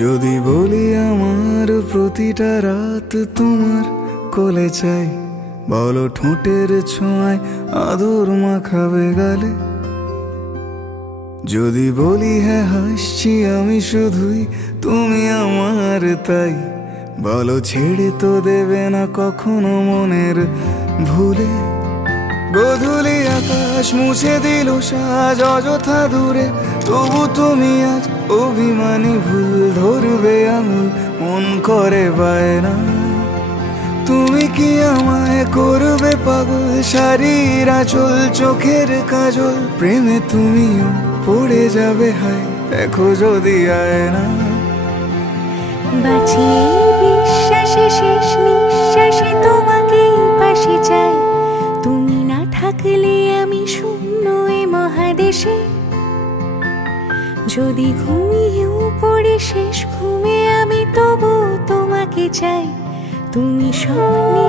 যদি বলি আমার প্রতিটা রাত তোমার কোলে চাই, বলো ঠোঁটের ছোঁয়ায় আদর মাখাবে গালে। যদি বলি হ্যাঁ হাসছি আমি শুধুই, তুমি আমার তাই, বলো ছেড়ে তো দেবে না কখনো মনের ভুলে। গোধূলি আকাশ মুছে দিল সাজ অযথা দূরে, তবু তুমি আজ অভিমানী ভুল ধরবে আঙুল, মন করে বায়না। তুমি কি আমায় করবে পাগল, শাড়ির আঁচল চোখের কাজল, প্রেমে তুমিও পড়ে যাবে হায় দেখো যদি আয়না। বাঁচিয়ে বিশ্বাসে শেষ নিঃশ্বাসে তোমাকে পাশে চাই, তুমি না থাকলে আমি শূন্য এ মহাদেশে। যদি ঘুমিয়েও পড়ে শেষ ঘুমে আমি তবু তোমাকে চাই, তুমি স্বপ্নে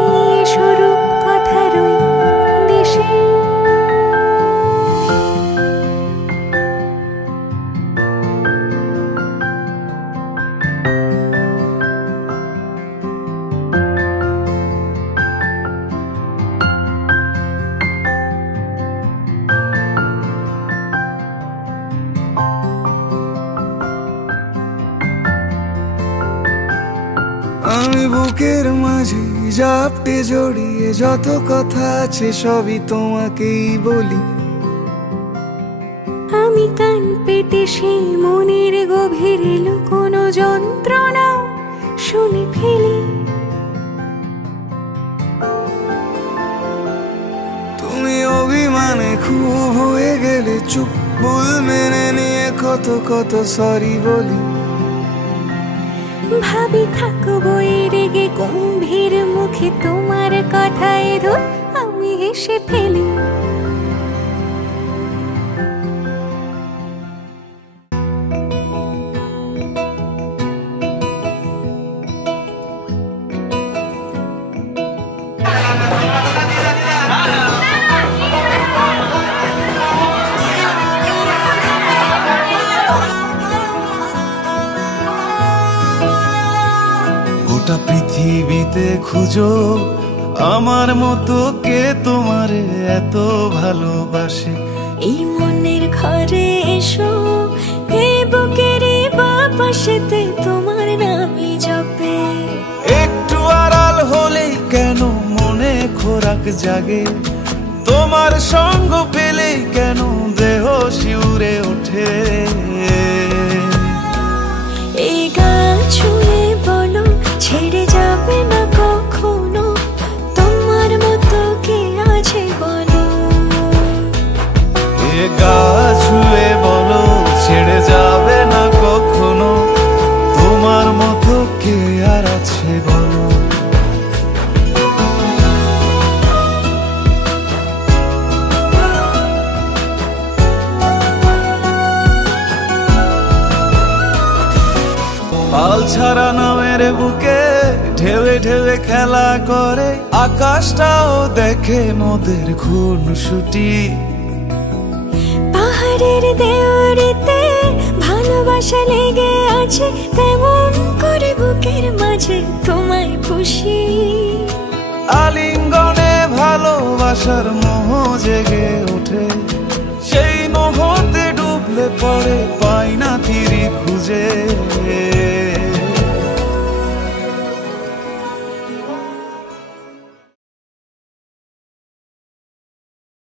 স্বরূপ কথার ওই দেশে। আমি বুকের মাঝে জাপটে জড়িয়ে যত কথা আছে সবই তোমাকেই বলি। আমি কান পেতে সেই মনের গভীরে লুকোনো যন্ত্রণা শুনে ফেলি। তুমি অভিমানে খুব হয়ে গেলে চুপ, ভুল মেনে নিয়ে কত কত সরি বলি। ভাবি থাকবো রেগে গম্ভীর মুখে তোমার কথায় ধর আমি হেসে ফেলি। গোটা পৃথিবীতে খুঁজো আমার মতো কে তোমারে এত ভালোবাসে। এই মনের ঘরে এসো, এই বুকের বাপাশেতে তোমার নামই জপে। একটু আড়াল হলেই কেন মনে খোরাক জাগে, তোমার সঙ্গ পেলেই কেন দেহ শিউরে ওঠে। এই গান ছুঁয়ে বলো ছেড়ে যাবে না কখনো, তোমার মতো কে আছে বলো। এ গা ছুঁয়ে বলো ছেড়ে যাবে না কখনো, তোমার মতো কে আর আছে বলো। পাল ছাড়া নামের বুকে ঢেউে ঢেউে খেলা করে, আকাশটাও দেখে মোদের খুনসুটি। পাহাড়ের দেওয়ারিতে ভালোবাসা লেগে আছে, তেমন করে বুকের মাঝে তোমায় খুশি। আলিঙ্গনে ভালোবাসার মোহ জেগে ওঠে, সেই মোহতে ডুবলে পরে পাই না তীরে খুঁজে।